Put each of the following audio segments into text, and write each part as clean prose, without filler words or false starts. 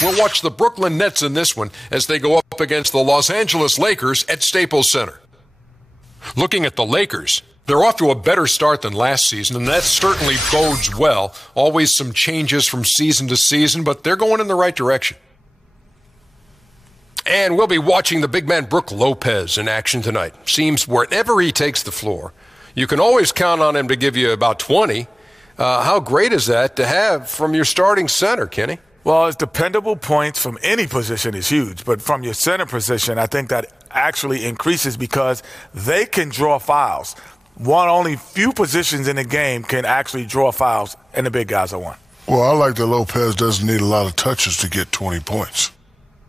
We'll watch the Brooklyn Nets in this one as they go up against the Los Angeles Lakers at Staples Center. Looking at the Lakers, they're off to a better start than last season, and that certainly bodes well. Always some changes from season to season, but they're going in the right direction. And we'll be watching the big man Brook Lopez in action tonight. Seems wherever he takes the floor, you can always count on him to give you about 20. How great is that to have from your starting center, Kenny? Well, it's dependable points from any position is huge, but from your center position, I think that actually increases because they can draw fouls. Only few positions in the game can actually draw fouls, and the big guys are one. Well, I like that Lopez doesn't need a lot of touches to get 20 points.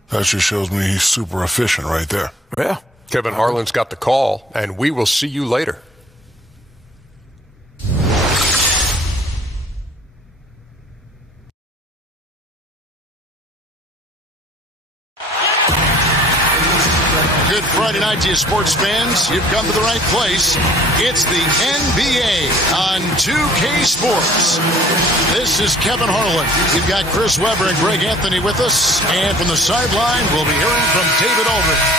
That just shows me he's super efficient right there. Yeah. Kevin Harlan's got the call, and we will see you later. Good Friday night to you sports fans. You've come to the right place. It's the NBA on 2K Sports. This is Kevin Harlan. You've got Chris Webber and Greg Anthony with us. And from the sideline, we'll be hearing from David Aldridge.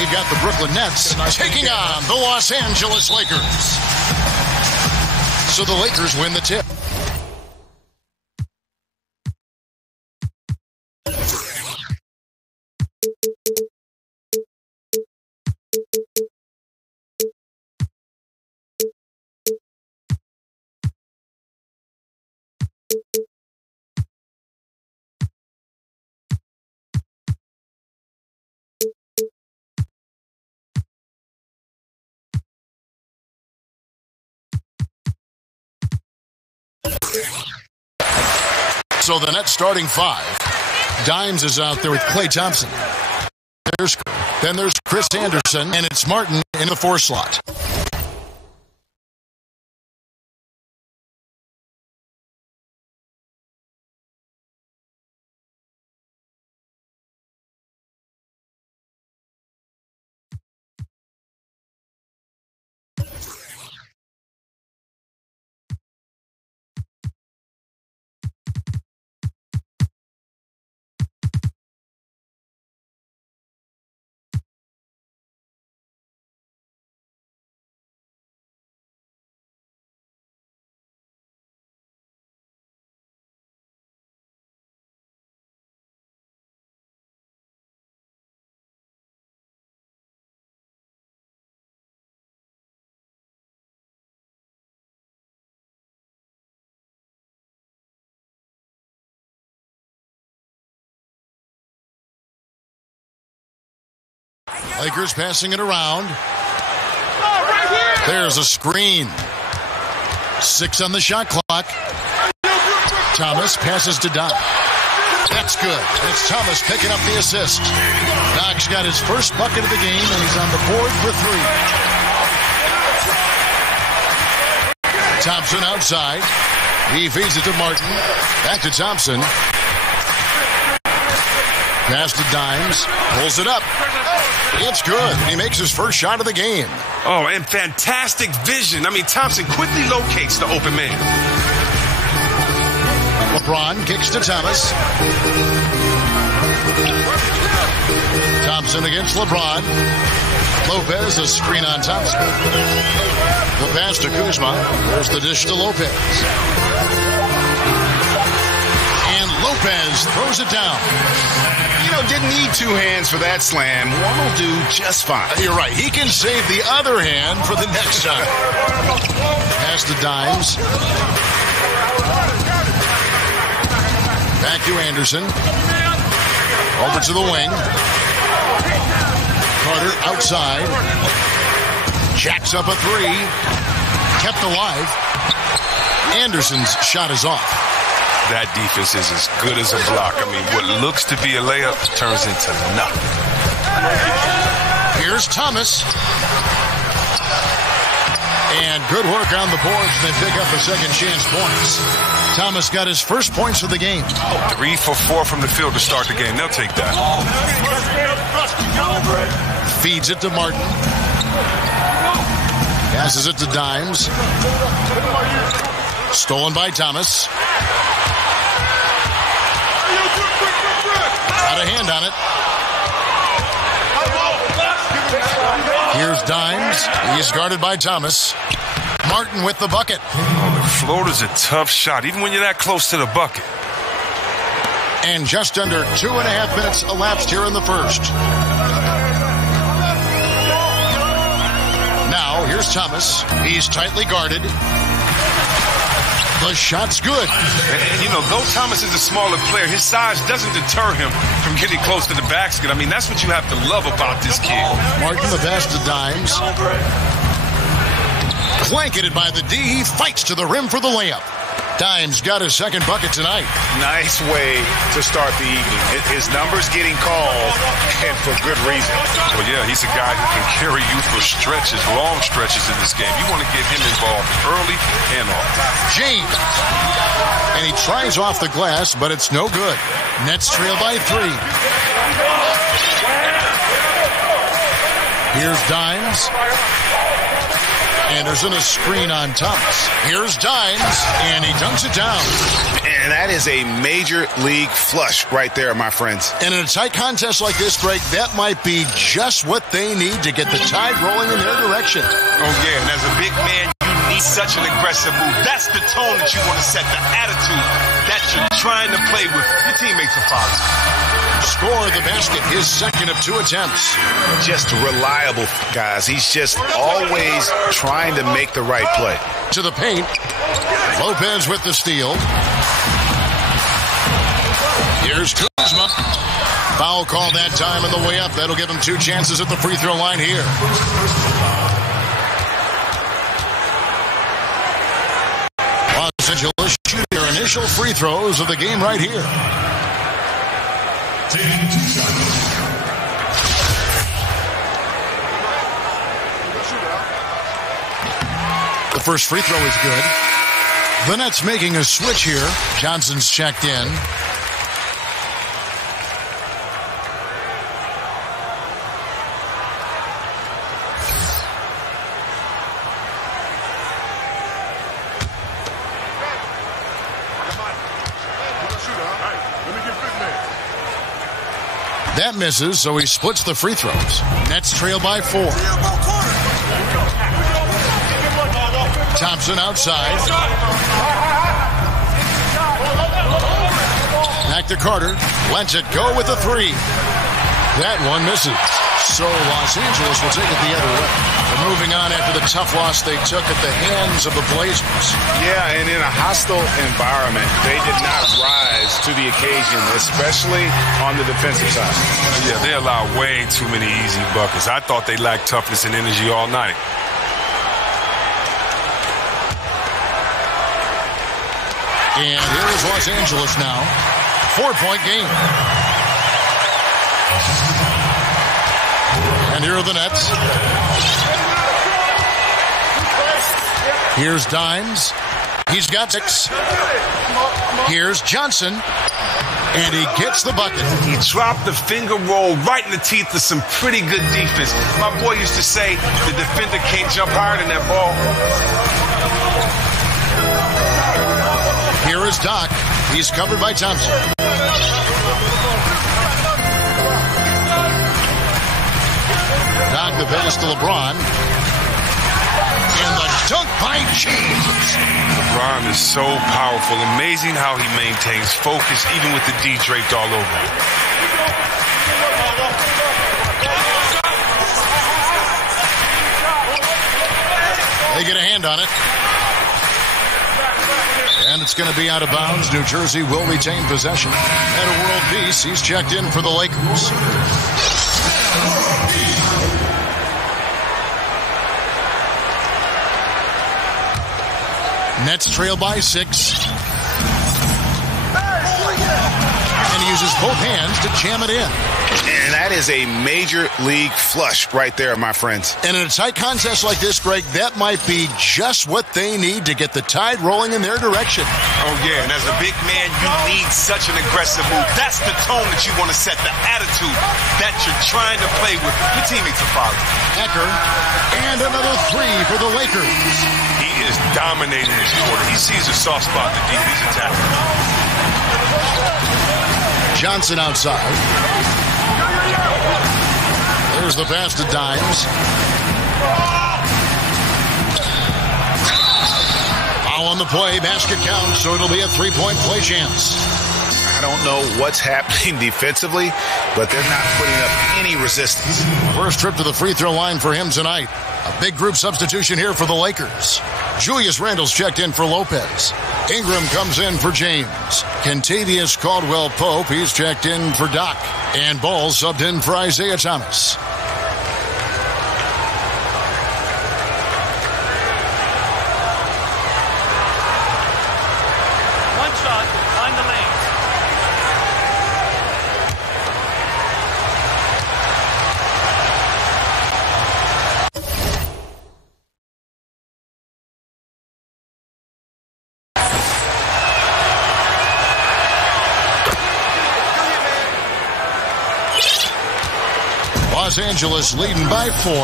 We've got the Brooklyn Nets taking on the Los Angeles Lakers. So the Lakers win the tip. So the Nets starting five. Dimes is out there with Klay Thompson. Then there's Chris Anderson, and it's Martin in the 4 slot. Lakers passing it around. There's a screen. 6 on the shot clock. Thomas passes to Doc. That's good. It's Thomas picking up the assist. Doc's got his first bucket of the game, and he's on the board for 3. Thompson outside. He feeds it to Martin. Back to Thompson. Pass to Dimes. Pulls it up. It's good. He makes his first shot of the game. Oh, and fantastic vision. I mean, Thompson quickly locates the open man. LeBron kicks to Thomas. Thompson against LeBron. Lopez, a screen on Thompson. The pass to Kuzma. There's the dish to Lopez. And Lopez throws it down. You know, didn't need 2 hands for that slam. One will do just fine. You're right. He can save the other hand for the next shot. Pass to Dimes. Back to Anderson. Over to the wing. Carter outside. Jacks up a 3. Kept alive. Anderson's shot is off. That defense is as good as a block. I mean, what looks to be a layup turns into nothing. Here's Thomas. And good work on the boards. They pick up the second chance points. Thomas got his first points of the game. 3 for 4 from the field to start the game. They'll take that. Feeds it to Martin. Passes it to Dimes. Stolen by Thomas. on it. Here's Dimes. He's guarded by Thomas. Martin with the bucket. Oh, the floater's a tough shot, even when you're that close to the bucket. And just under 2.5 minutes elapsed here in the first. Now, here's Thomas. He's tightly guarded. The shot's good. And, you know, though Thomas is a smaller player, his size doesn't deter him from getting close to the basket. I mean, that's what you have to love about this kid. Martin the pass to Dimes. Blanketed by the D. He fights to the rim for the layup. Dimes got his second bucket tonight. Nice way to start the evening. His numbers getting called, and for good reason. Well, yeah, he's a guy who can carry you for stretches, long stretches in this game. You want to get him involved early and often. James. And he tries off the glass, but it's no good. Nets trail by 3. Here's Dimes. Anderson a screen on Thomas. Here's Dimes, and he dunks it down. And that is a major league flush right there, my friends. And in a tight contest like this, Greg, that might be just what they need to get the tide rolling in their direction. Oh, yeah, and as a big man, you need such an aggressive move. That's the tone that you want to set, the attitude that you're trying to play with. Your teammates are following. Score the basket, his second of 2 attempts. Just reliable, guys. He's just always trying to make the right play. To the paint. Lopez with the steal. Here's Kuzma. Foul call that time on the way up. That'll give him 2 chances at the free throw line here. Los Angeles shooting their initial free throws of the game right here. The first free throw is good. The Nets making a switch here. Johnson's checked in. That misses, so he splits the free throws. Nets trail by 4. Thompson outside. Back to Carter. Lets it go with a 3. That one misses. So Los Angeles will take it the other way. They're moving on after the tough loss they took at the hands of the Blazers. Yeah, and in a hostile environment, they did not rise to the occasion, especially on the defensive side. Yeah, they allowed way too many easy buckets. I thought they lacked toughness and energy all night. And here is Los Angeles now. 4-point game. And here are the Nets. Here's Dimes. He's got 6. Here's Johnson. And he gets the bucket. He dropped the finger roll right in the teeth of some pretty good defense. My boy used to say the defender can't jump higher than that ball. Here is Doc. He's covered by Thompson. Doc the pass to LeBron. And the dunk by James. LeBron is so powerful. Amazing how he maintains focus even with the D draped all over him. They get a hand on it. And it's going to be out of bounds. New Jersey will retain possession. At a world peace, he's checked in for the Lakers. Nets trail by 6. And he uses both hands to jam it in. And that is a major league flush right there, my friends. And in a tight contest like this, Greg, that might be just what they need to get the tide rolling in their direction. Oh, yeah, and as a big man, you need such an aggressive move. That's the tone that you want to set, the attitude that you're trying to play with. Your teammates are following. Ecker, and another 3 for the Lakers. He is dominating this quarter. He sees a soft spot in the deep. He's attacking. Johnson outside. Here's the pass to Dimes. Foul on the play. Basket counts, so it'll be a three-point play chance. I don't know what's happening defensively, but they're not putting up any resistance. First trip to the free throw line for him tonight. A big group substitution here for the Lakers. Julius Randle's checked in for Lopez. Ingram comes in for James. Kentavious Caldwell-Pope, he's checked in for Doc. And Ball subbed in for Isaiah Thomas. One shot, find the lane. Los Angeles leading by 4.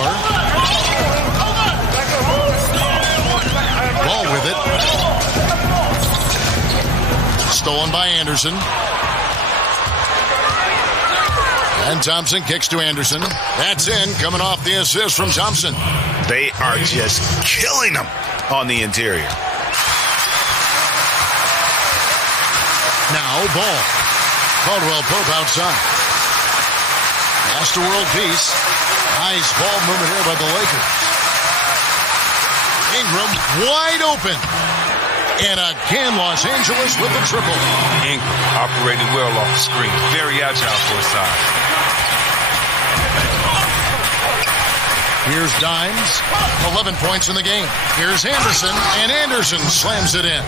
Ball with it. Stolen by Anderson. And Thompson kicks to Anderson. That's in, coming off the assist from Thompson. They are just killing them on the interior. Now Ball. Caldwell-Pope outside. Pass to world peace. Nice ball movement here by the Lakers. Ingram wide open. And again, Los Angeles with the triple. Ingram operating well off the screen. Very agile for his size. Here's Dimes. 11 points in the game. Here's Anderson. And Anderson slams it in.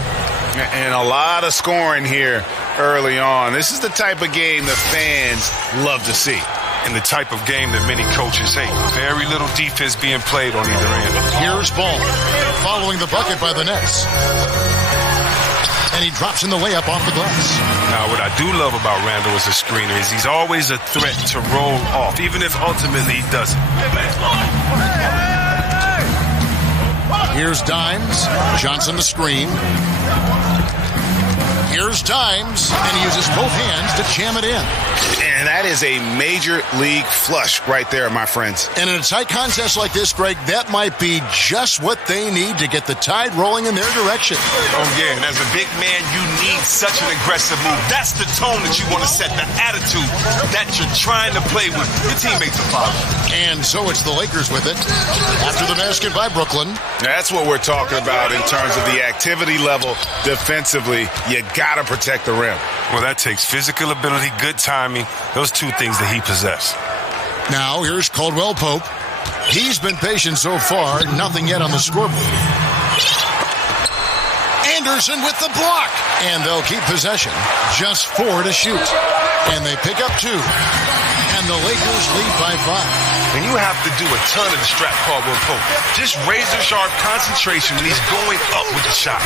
And a lot of scoring here early on. This is the type of game the fans love to see. And the type of game that many coaches hate. Very little defense being played on either end. Here's Ball, following the bucket by the Nets. And he drops in the layup off the glass. Now, what I do love about Randle as a screener is he's always a threat to roll off, even if ultimately he doesn't. Here's Dimes. Johnson the screen. Here's Dimes, and he uses both hands to jam it in. And that is a major league flush right there, my friends. And in a tight contest like this, Greg, that might be just what they need to get the tide rolling in their direction. Oh, yeah, and as a big man, you need such an aggressive move. That's the tone that you want to set, the attitude that you're trying to play with. Your teammates are following. And so it's the Lakers with it. After the basket by Brooklyn. That's what we're talking about in terms of the activity level defensively. You got to protect the rim. Well, that takes physical ability, good timing, those two things that he possesses. Now here's Caldwell-Pope. He's been patient so far, nothing yet on the scoreboard. Anderson with the block, and they'll keep possession. Just 4 to shoot, and they pick up 2, and the Lakers lead by 5. And you have to do a ton to distract Caldwell-Pope. Just razor-sharp concentration when he's going up with the shot.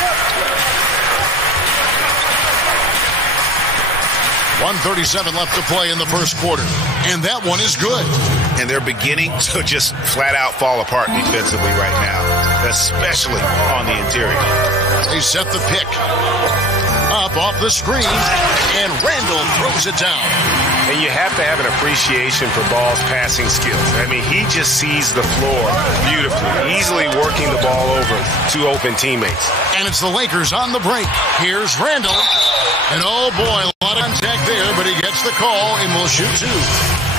1:37 left to play in the first quarter, and that one is good. And they're beginning to just flat-out fall apart defensively right now, especially on the interior. They set the pick. Up off the screen, and Randle throws it down. And you have to have an appreciation for Ball's passing skills. I mean, he just sees the floor beautifully, easily working the ball over to open teammates. And it's the Lakers on the break. Here's Randle. And oh boy, a lot of contact there, but he gets the call and will shoot 2.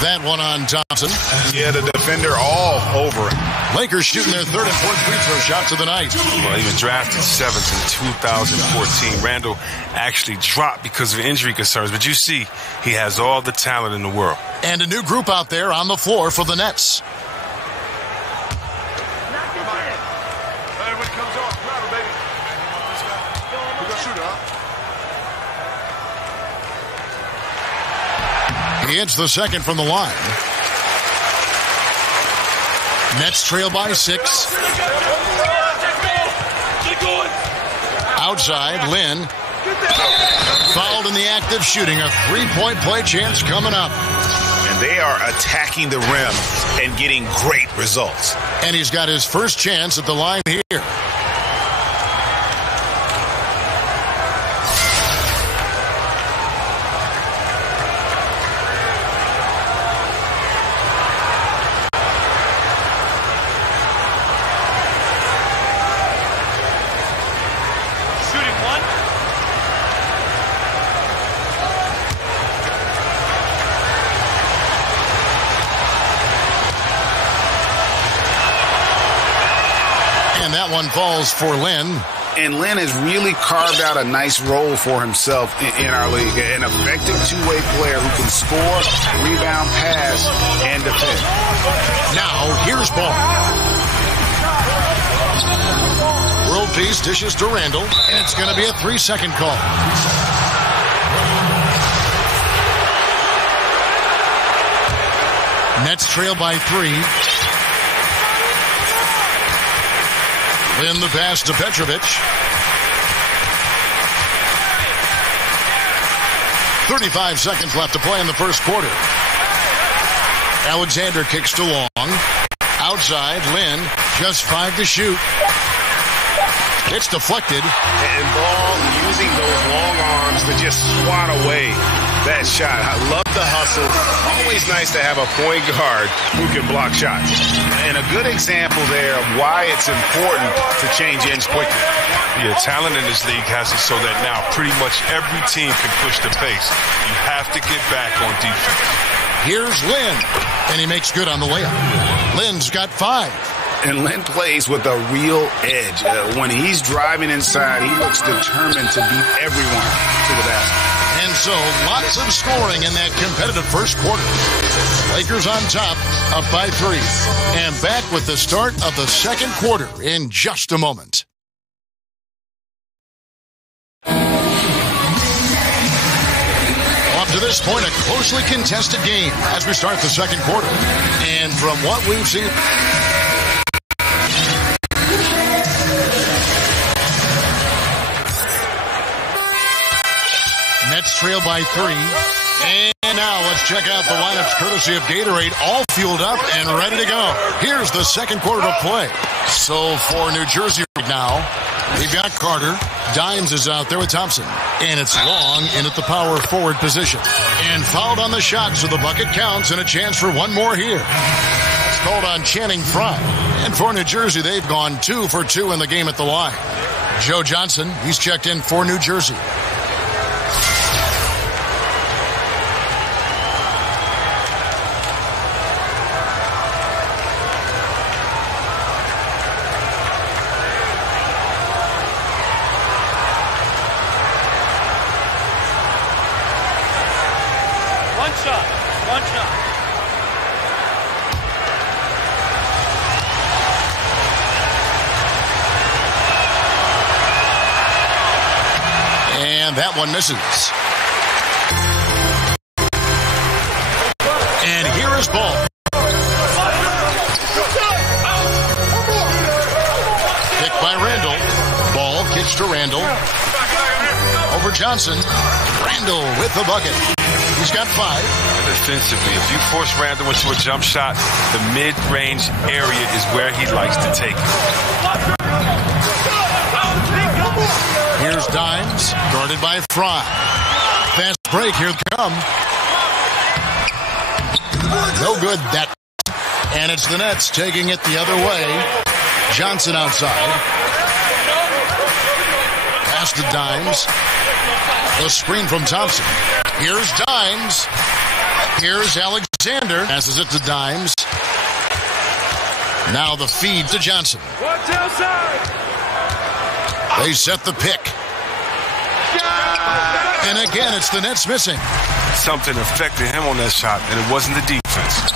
That one on Thompson. Yeah, the defender all over him. Lakers shooting their third and fourth free throw shots of the night. Well, he was drafted 7th in 2014. Randle actually dropped because of injury concerns, but you see, he has all the talent in the world. And a new group out there on the floor for the Nets. He hits the second from the line. Nets trail by 6. Outside, Lynn. Fouled in the act of shooting. A 3-point play chance coming up. And they are attacking the rim and getting great results. And he's got his first chance at the line here. one falls for Lynn. And Lynn has really carved out a nice role for himself in our league. An effective two-way player who can score, rebound, pass, and defend. Now, here's ball. World Peace dishes to Randall, and it's going to be a 3-second call. Nets trail by 3. Lynn the pass to Petrovic. 35 seconds left to play in the first quarter. Alexander kicks to Long. Outside, Lynn, just 5 to shoot. It's deflected. And Ball using those long arms to just swat away that shot. I love the hustle. Always nice to have a point guard who can block shots. And a good example there of why it's important to change ends quickly. Yeah, talent in this league has it so that now pretty much every team can push the pace. You have to get back on defense. Here's Lynn, and he makes good on the layup. Lynn's got 5. And Lynn plays with a real edge. When he's driving inside, he looks determined to beat everyone to the basket. And so, lots of scoring in that competitive first quarter. Lakers on top, up by 3. And back with the start of the second quarter in just a moment. Up to this point, a closely contested game as we start the second quarter. And from what we've seen... Nets trail by 3. And now let's check out the lineups courtesy of Gatorade, all fueled up and ready to go. Here's the second quarter of play. So for New Jersey right now, we've got Carter. Dimes is out there with Thompson. And it's Long in at the power forward position. And fouled on the shot, so the bucket counts and a chance for one more here. It's called on Channing Frye. And for New Jersey, they've gone 2 for 2 in the game at the line. Joe Johnson, he's checked in for New Jersey. One shot. And that one misses. And here is Ball. Picked by Randall. Ball kicks to Randall. Over Johnson. Randall with the bucket. He's got 5. Defensively, if you force Randall into a jump shot, the mid-range area is where he likes to take it. Here's Dimes, guarded by Frye. Fast break, here they come. No good, that. And it's the Nets taking it the other way. Johnson outside. Pass to Dimes. The screen from Thompson. Here's Dimes. Here's Alexander. Passes it to Dimes. Now the feed to Johnson. Watch outside. They set the pick. And again, it's the Nets missing. Something affected him on that shot, and it wasn't the defense.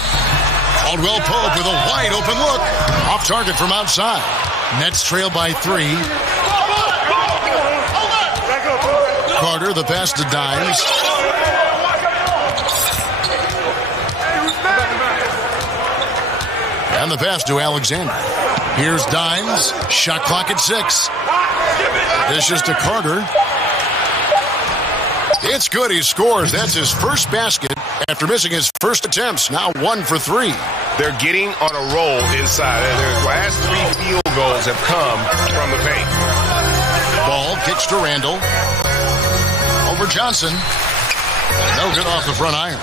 Caldwell Pope with a wide open look. Off target from outside. Nets trail by 3. Carter, the pass to Dimes. And the pass to Alexander. Here's Dimes. Shot clock at 6. Dishes to Carter. It's good. He scores. That's his first basket after missing his first attempts. Now 1 for 3. They're getting on a roll inside. Their last 3 field goals have come from the paint. Ball kicks to Randall. Over Johnson. No good off the front iron.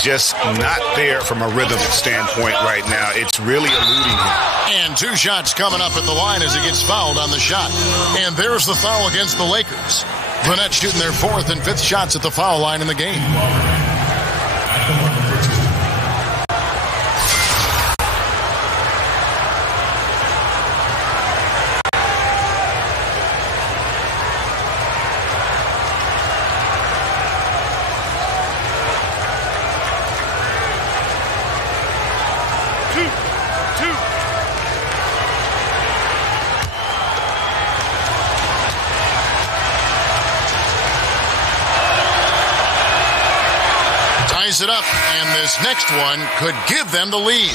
Just not there from a rhythm standpoint right now. It's really eluding him. And 2 shots coming up at the line as he gets fouled on the shot. And there's the foul against the Lakers. The Nets shooting their 4th and 5th shots at the foul line in the game. ties it up, and this next one could give them the lead.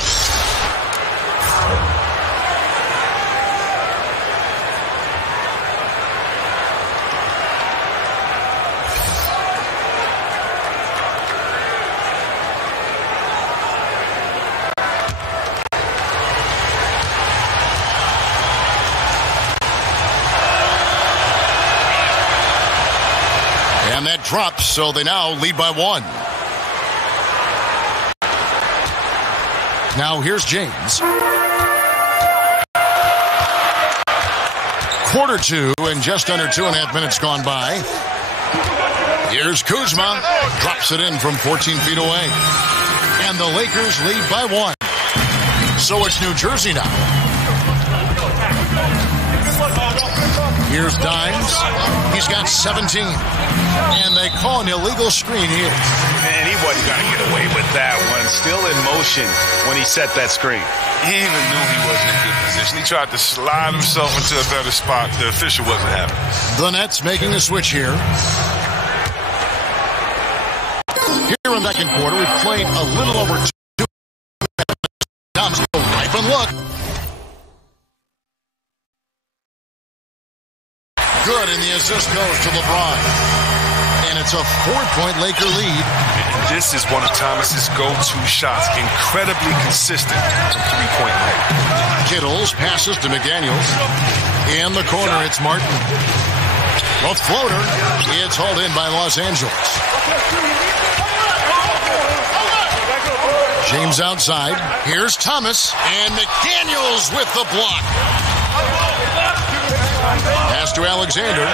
And that drops, so they now lead by 1. Now here's James. Quarter 2 and just under 2.5 minutes gone by. Here's Kuzma. Drops it in from 14 feet away. And the Lakers lead by 1. So it's New Jersey now. Here's Dimes. He's got 17. And they call an illegal screen here. Man, he wasn't going to get away with that one. Still in motion when he set that screen. He even knew he wasn't in good position. He tried to slide himself into a better spot. The official wasn't having it. The Nets making a switch here. Here in the second quarter, we've played a little over 2 minutes. Right and look. Good, and the assist goes to LeBron. And it's a 4-point Laker lead. And this is one of Thomas's go-to shots. Incredibly consistent from three-point range. Kittles passes to McDaniels. In the corner, it's Martin. A floater. It's hauled in by Los Angeles. James outside. Here's Thomas. And McDaniels with the block. Pass to Alexander.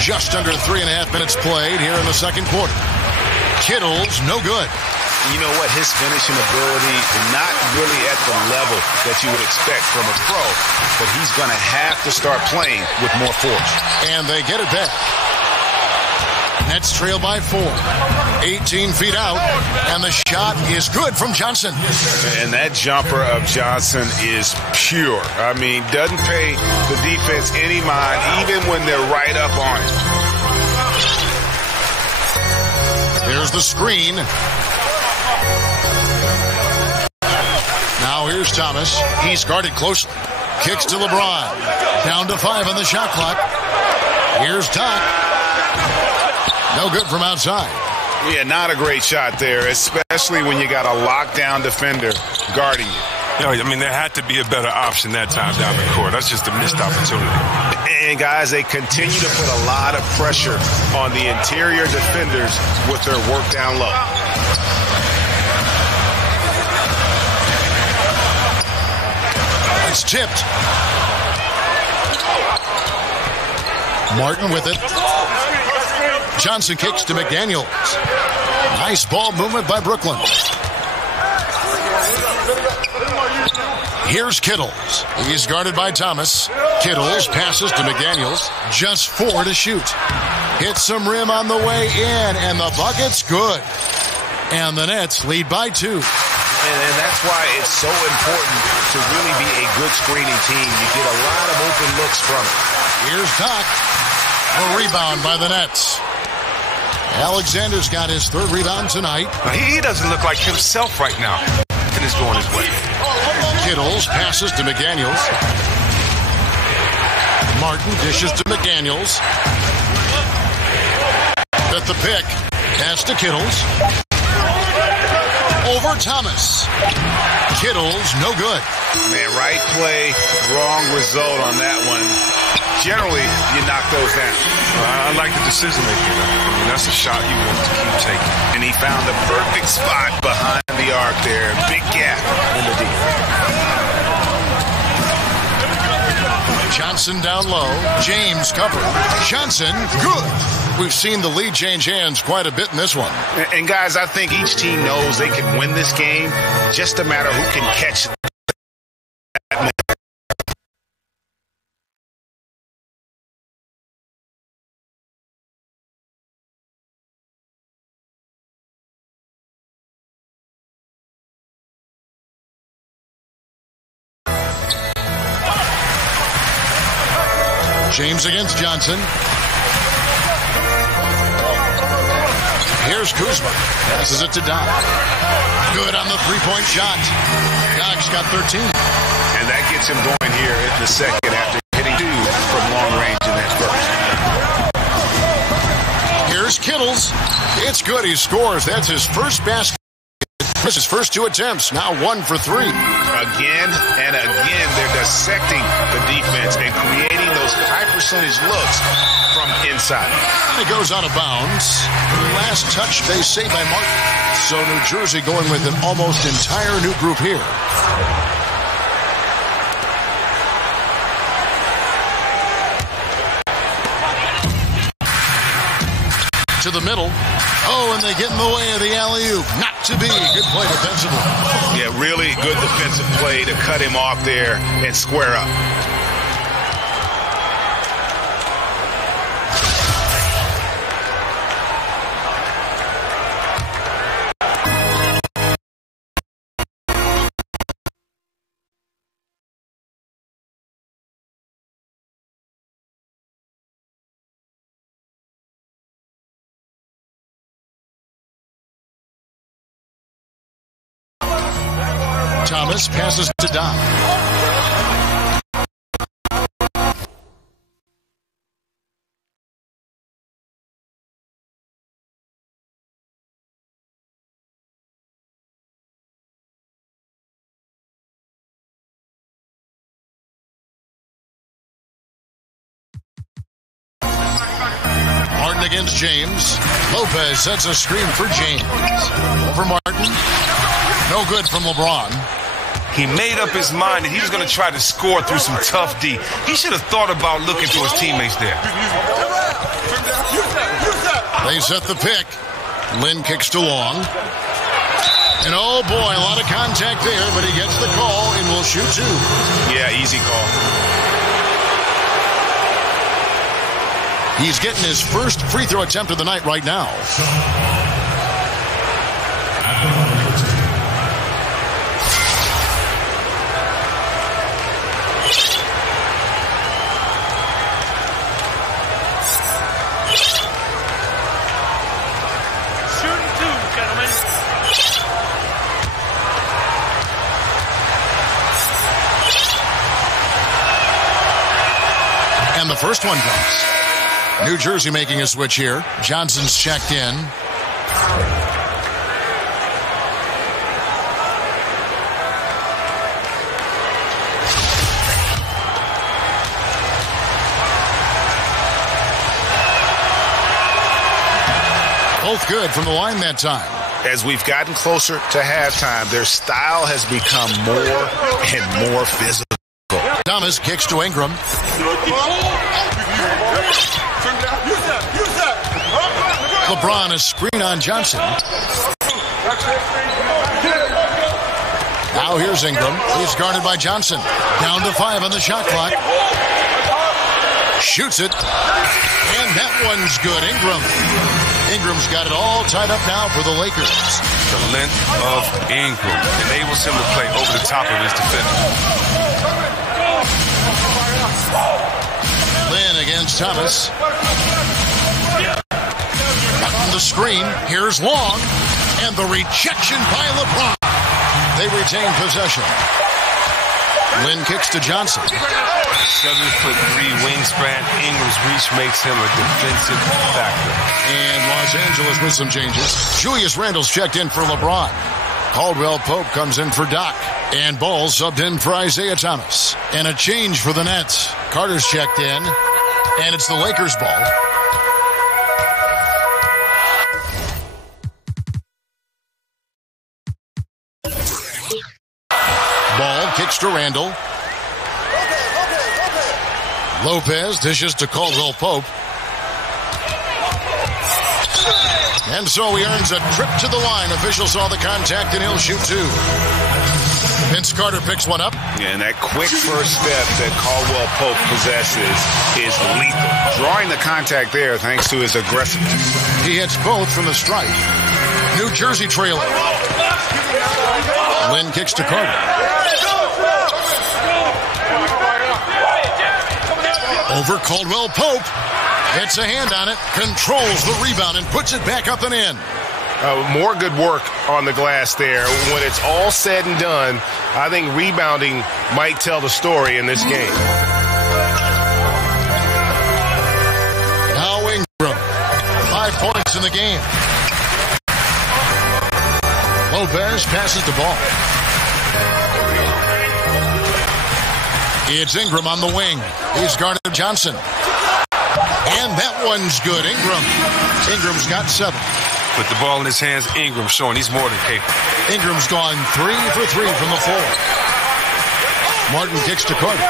Just under 3.5 minutes played here in the second quarter. Kittles, no good. You know what? His finishing ability is not really at the level that you would expect from a pro, but he's going to have to start playing with more force. And they get it back. Nets trail by 4. 18 feet out, and the shot is good from Johnson. And that jumper of Johnson is pure. I mean, doesn't pay the defense any mind, even when they're right up on it. There's the screen. Now here's Thomas. He's guarded closely. Kicks to LeBron. Down to 5 on the shot clock. Here's Doc. No good from outside. Yeah, not a great shot there, especially when you got a lockdown defender guarding you. You know, I mean, there had to be a better option that time down the court. That's just a missed opportunity. And, guys, they continue to put a lot of pressure on the interior defenders with their work down low. It's tipped. Martin with it. Johnson kicks to McDaniels. Nice ball movement by Brooklyn. Here's Kittles. He's guarded by Thomas. Kittles passes to McDaniels. Just 4 to shoot. Hits some rim on the way in, and the bucket's good. And the Nets lead by 2. And that's why it's so important to really be a good screening team. You get a lot of open looks from it. Here's Doc. A rebound by the Nets. Alexander's got his 3rd rebound tonight. He doesn't look like himself right now. And it's going his way. Kittles passes to McDaniels. Martin dishes to McDaniels. At the pick. Pass to Kittles. Over Thomas. Kittles, no good. Man, right play, wrong result on that one. Generally, you knock those down. I like the decision making. I mean, that's a shot you want to keep taking. And he found the perfect spot behind the arc there. Big gap in the deep. Johnson down low. James covered. Johnson, good. We've seen the lead change hands quite a bit in this one. And guys, I think each team knows they can win this game. Just a matter who can catch that moment. James against Johnson. Here's Kuzma. Passes it to Doc. Good on the three-point shot. Doc's got 13. And that gets him going here in the second after hitting 2 from long range in that first. Here's Kittles. It's good. He scores. That's his first basket. This is his first 2 attempts. Now 1 for 3. Again and again, they're dissecting the defense and creating those high percentage looks from inside. It goes out of bounds. Last touch, they say, by Martin. So New Jersey going with an almost entire new group here. To the middle. Oh, and they get in the way of the alley-oop. Not to be. Good play defensively. Yeah, really good defensive play to cut him off there and square up. Thomas passes to Doc. Martin against James. Lopez sets a screen for James. Over Martin. No good from LeBron. He made up his mind that he was going to try to score through some tough D. He should have thought about looking for his teammates there. They set the pick. Lynn kicks to Long. And oh boy, a lot of contact there, but he gets the call and will shoot 2. Yeah, easy call. He's getting his first free throw attempt of the night right now. And the first one comes. New Jersey making a switch here. Johnson's checked in. Both good from the line that time. As we've gotten closer to halftime, their style has become more and more physical. Thomas kicks to Ingram. LeBron is screen on Johnson. Now here's Ingram. He's guarded by Johnson. Down to 5 on the shot clock. Shoots it. And that one's good. Ingram's got it all tied up now for the Lakers. The length of Ingram enables him to play over the top of his defender. Lynn against Thomas. Cutting the screen. Here's Long. And the rejection by LeBron. They retain possession. Lynn kicks to Johnson. 7'3" wingspan. Ingram's reach makes him a defensive factor. And Los Angeles with some changes. Julius Randle's checked in for LeBron. Caldwell Pope comes in for Doc. And Ball subbed in for Isaiah Thomas. And a change for the Nets. Carter's checked in. And it's the Lakers' ball. Ball kicks to Randle. Lopez dishes to Caldwell Pope. And so he earns a trip to the line. Official saw the contact and he'll shoot 2. Vince Carter picks one up. Yeah, and that quick first step that Caldwell Pope possesses is lethal. Drawing the contact there thanks to his aggressiveness. He hits both from the stripe. New Jersey trailing. Lynn kicks to Carter. Over Caldwell Pope. Gets a hand on it. Controls the rebound and puts it back up and in. More good work on the glass there. When it's all said and done, I think rebounding might tell the story in this game. Now Ingram, 5 points in the game. Lopez passes the ball. It's Ingram on the wing. He's guarded Johnson. And that one's good. Ingram's got 7. With the ball in his hands, Ingram showing he's more than capable. Ingram's gone 3 for 3 from the floor. Martin kicks to Carter.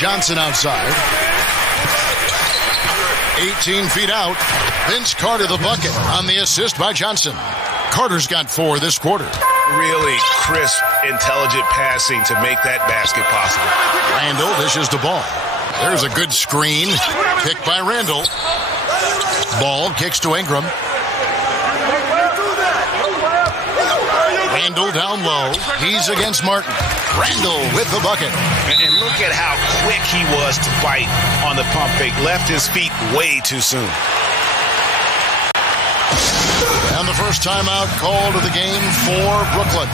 Johnson outside. 18 feet out. Vince Carter the bucket on the assist by Johnson. Carter's got 4 this quarter. Really crisp, intelligent passing to make that basket possible. Randall dishes the ball. There's a good screen. Picked by Randall. Ball kicks to Ingram. Randall down low. He's against Martin. Randall with the bucket. And look at how quick he was to bite on the pump fake. Left his feet way too soon. And the first timeout called of the game for Brooklyn.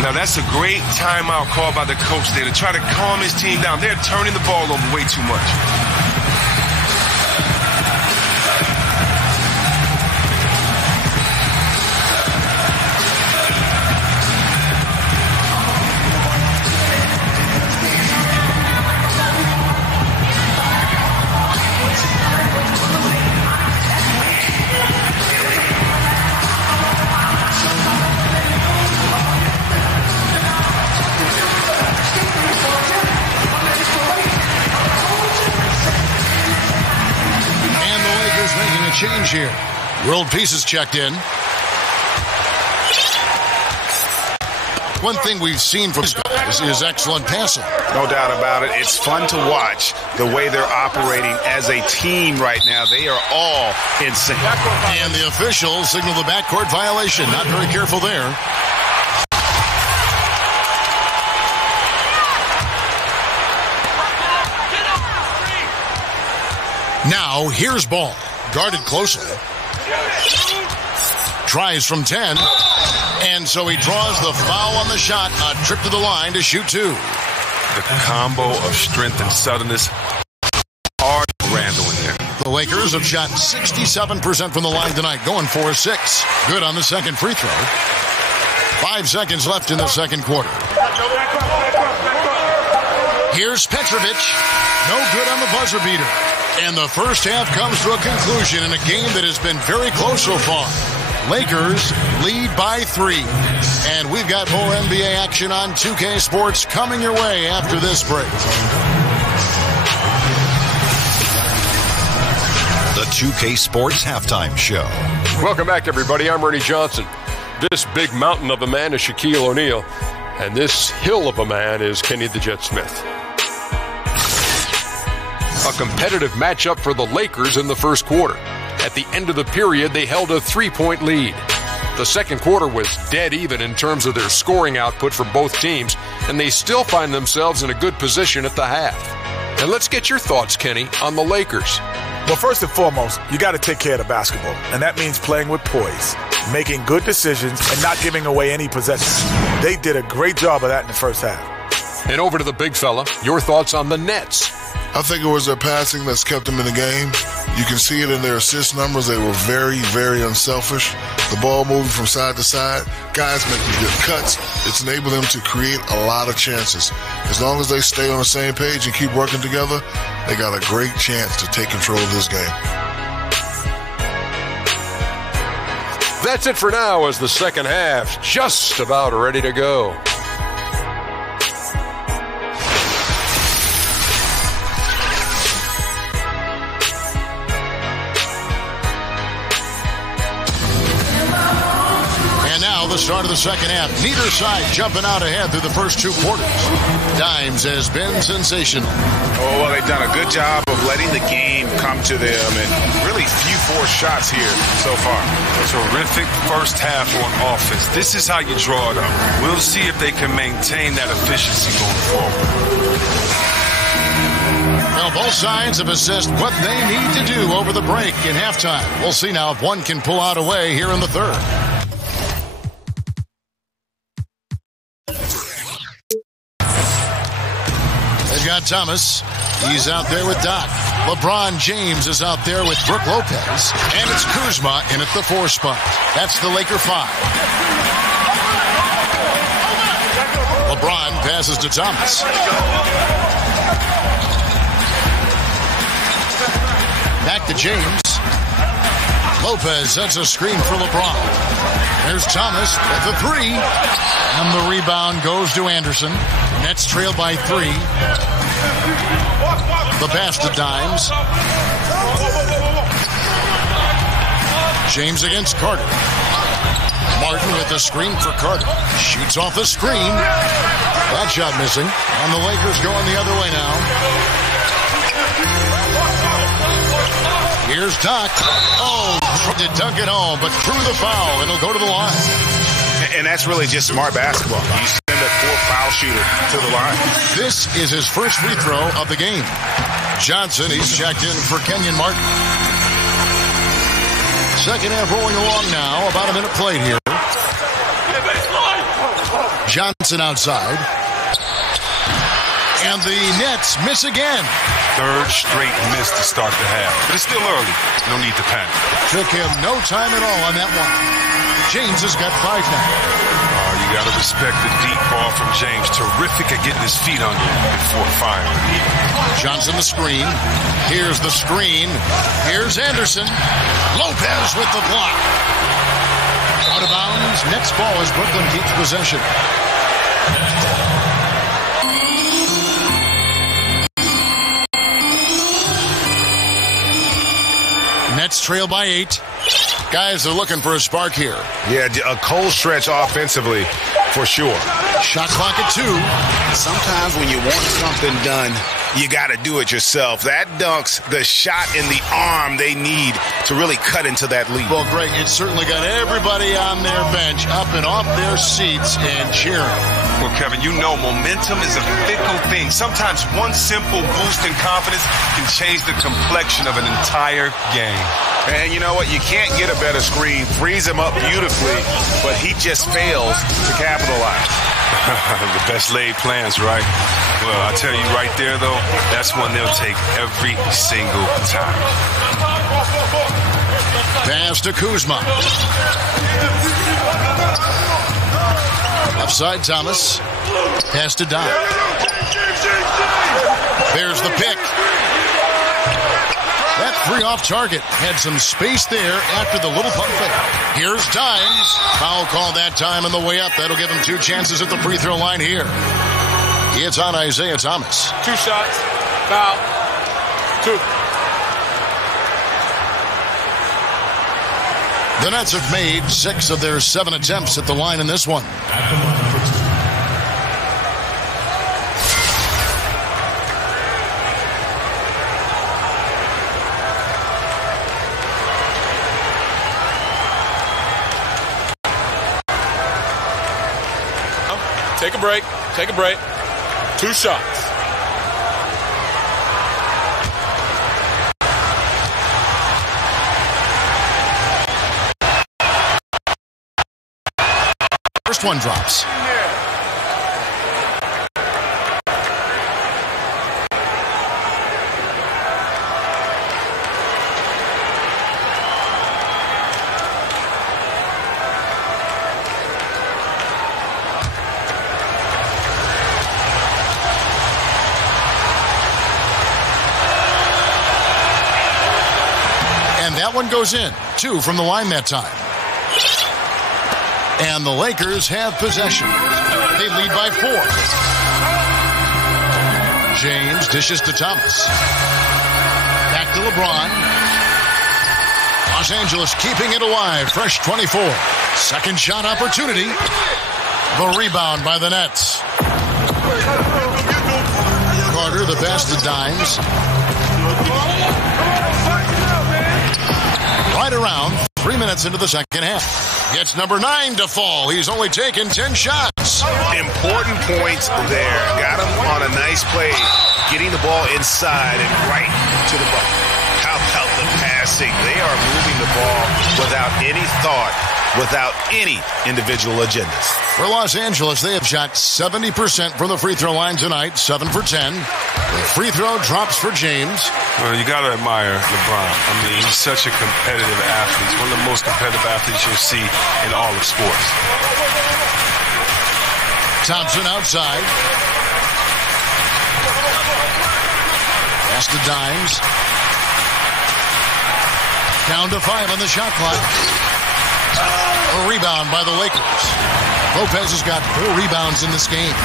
Now, that's a great timeout call by the coach there to try to calm his team down. They're turning the ball over way too much. Change here. World Peace is checked in. One thing we've seen from these guys is excellent passing. No doubt about it. It's fun to watch the way they're operating as a team right now. They are all in sync. And the officials signal the backcourt violation. Not very careful there. Now, here's ball. Guarded closely. Tries from 10. And so he draws the foul on the shot. A trip to the line to shoot 2. The combo of strength and suddenness are Randall in there. The Lakers have shot 67% from the line tonight, going 4-6. Good on the second free throw. 5 seconds left in the second quarter. Here's Petrovic. No good on the buzzer beater. And the first half comes to a conclusion in a game that has been very close so far. Lakers lead by 3. And we've got more NBA action on 2K Sports coming your way after this break. The 2K Sports Halftime Show. Welcome back, everybody. I'm Ernie Johnson. This big mountain of a man is Shaquille O'Neal. And this hill of a man is Kenny the Jet Smith. A competitive matchup for the Lakers in the first quarter. At the end of the period, they held a 3-point lead. The second quarter was dead even in terms of their scoring output for both teams, and they still find themselves in a good position at the half. And let's get your thoughts, Kenny, on the Lakers. Well, first and foremost, you got to take care of the basketball, and that means playing with poise, making good decisions, and not giving away any possessions. They did a great job of that in the first half. And over to the big fella, your thoughts on the Nets. I think it was their passing that's kept them in the game. You can see it in their assist numbers. They were very, very unselfish. The ball moving from side to side. Guys making good cuts. It's enabled them to create a lot of chances. As long as they stay on the same page and keep working together, they got a great chance to take control of this game. That's it for now as the second half just about ready to go. The start of the second half. Neither side jumping out ahead through the first 2 quarters. Dimes has been sensational. Oh, well, they've done a good job of letting the game come to them and really few forced shots here so far. Terrific first half on offense. This is how you draw it up. We'll see if they can maintain that efficiency going forward. Well, Both sides have assessed what they need to do over the break in halftime. We'll see now if one can pull out away here in the third. They've got Thomas. He's out there with Doc. LeBron James is out there with Brook Lopez. And it's Kuzma in at the 4 spot. That's the Laker 5. LeBron passes to Thomas. Back to James. Lopez sets a screen for LeBron. There's Thomas with the 3. And the rebound goes to Anderson. Nets trail by 3. The pass to Dimes. James against Carter. Martin with the screen for Carter. Shoots off the screen. That shot missing. And the Lakers going the other way now. Here's Doc. Oh, tried to dunk it home, but threw the foul, and he'll go to the line. And that's really just smart basketball. You send a 4-foul shooter to the line. This is his first free throw of the game. Johnson, he's checked in for Kenyon Martin. Second half rolling along now. About a minute played here. Johnson outside. And the Nets miss again. Third straight miss to start the half. But it's still early. No need to panic. Took him no time at all on that one. James has got 5 now. You got to respect the deep ball from James. Terrific at getting his feet under him before firing. Johnson the screen. Here's the screen. Here's Anderson. Lopez with the block. Out of bounds. Next ball as Brooklyn keeps possession. Nets trail by 8. Guys are looking for a spark here. Yeah, a cold stretch offensively, for sure. Shot clock at 2. Sometimes when you want something done, you got to do it yourself. That dunks the shot in the arm they need to really cut into that lead. Well, Greg, it certainly got everybody on their bench up and off their seats and cheering. Well, Kevin, you know momentum is a fickle thing. Sometimes one simple boost in confidence can change the complexion of an entire game. And you know what? You can't get a better screen. Frees him up beautifully, but he just fails to capitalize. The best laid plans, right? Well, I tell you right there, though, that's one they'll take every single time. Pass to Kuzma. Left side, Thomas. Pass to Don. There's the pick. That 3 off target had some space there after the little pump fake. Here's Dimes. Foul call that time on the way up. That'll give him 2 chances at the free throw line here. It's on Isaiah Thomas. 2 shots. Foul. 2. The Nets have made 6 of their 7 attempts at the line in this one. Take a break. Take a break. 2 shots. First one drops. That one goes in. 2 from the line that time. And the Lakers have possession. They lead by 4. James dishes to Thomas. Back to LeBron. Los Angeles keeping it alive. Fresh 24. Second shot opportunity. The rebound by the Nets. Carter, the pass to Dimes. Right around 3 minutes into the second half. Gets number 9 to fall. He's only taken 10 shots. Important points there. Got him on a nice play. getting the ball inside and right to the bucket. How about the passing? They are moving the ball without any thought, without any individual agendas. For Los Angeles, they have shot 70% from the free throw line tonight, 7 for 10. The free throw drops for James. Well, you got to admire LeBron. I mean, he's such a competitive athlete. He's one of the most competitive athletes you'll see in all of sports. Thompson outside. Pass to Dimes. Down to 5 on the shot clock. A rebound by the Lakers. Lopez has got 4 rebounds in this game.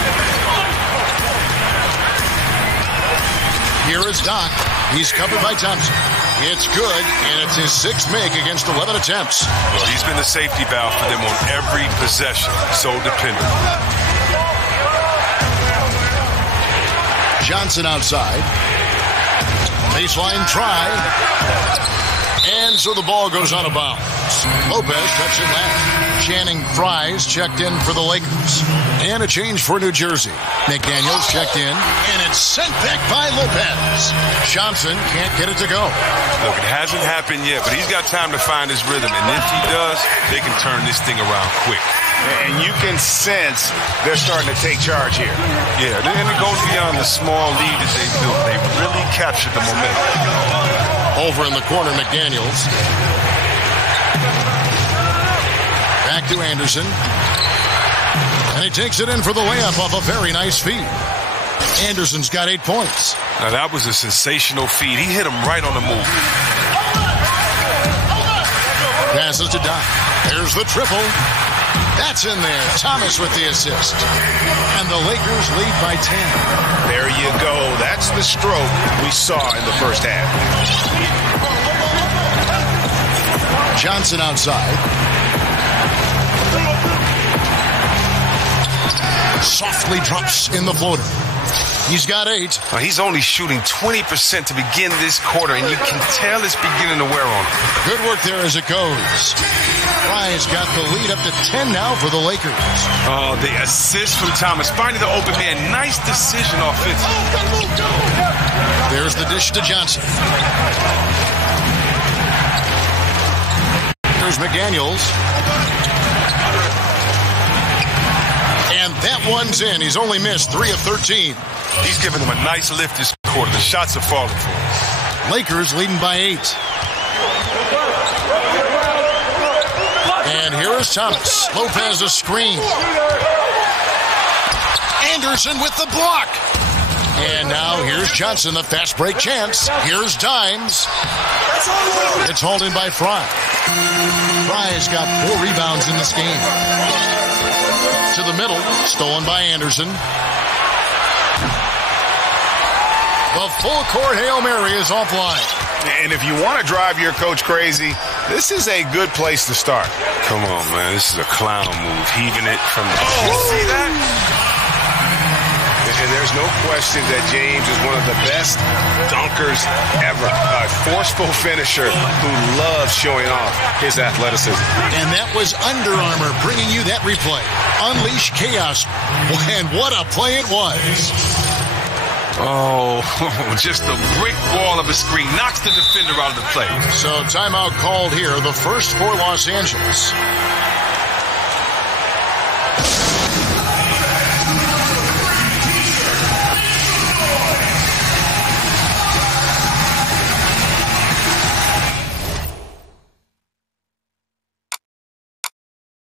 Here is Doc. He's covered by Thompson. It's good, and it's his 6th make against 11 attempts. Well, he's been the safety valve for them on every possession. So dependable. Johnson outside. Baseline try. And so the ball goes out of bounds. Lopez touching that. Channing Frye's checked in for the Lakers. And a change for New Jersey. McDaniels checked in, and it's sent back by Lopez. Johnson can't get it to go. Look, it hasn't happened yet, but he's got time to find his rhythm. And if he does, they can turn this thing around quick. And you can sense they're starting to take charge here. Yeah, and it goes beyond the small lead that they built. They really captured the momentum. Over in the corner, McDaniels. Back to Anderson. And he takes it in for the layup off a very nice feed. Anderson's got 8 points. Now, that was a sensational feed. He hit him right on the move. Passes to Doc. There's the triple. That's in there. Thomas with the assist. And the Lakers lead by 10. There you go. That's the stroke we saw in the first half. Johnson outside. Softly drops in the floater. He's got 8. Now, he's only shooting 20% to begin this quarter, and you can tell it's beginning to wear on him. Good work there as it goes. Frye's got the lead up to 10 now for the Lakers. Oh, the assist from Thomas. Finding the open man. Nice decision offensively. There's the dish to Johnson. There's McDaniels. And that one's in. He's only missed 3 of 13. He's giving them a nice lift this quarter. The shots are falling for him. Lakers leading by 8. And here is Thomas. Lopez a screen. Anderson with the block. And now here's Johnson, the fast break chance. Here's Dimes. It's hauled in by Frye. Frye's got 4 rebounds in this game. To the middle, stolen by Anderson. The full court Hail Mary is offline. And if you want to drive your coach crazy, this is a good place to start. Come on, man. This is a clown move. Heaving it from the... You see that? And there's no question that James is one of the best dunkers ever. A forceful finisher who loves showing off his athleticism. And that was Under Armour bringing you that replay. Unleash chaos. And what a play it was. Oh, just a brick wall of a screen. Knocks the defender out of the play. So timeout called here. The first for Los Angeles.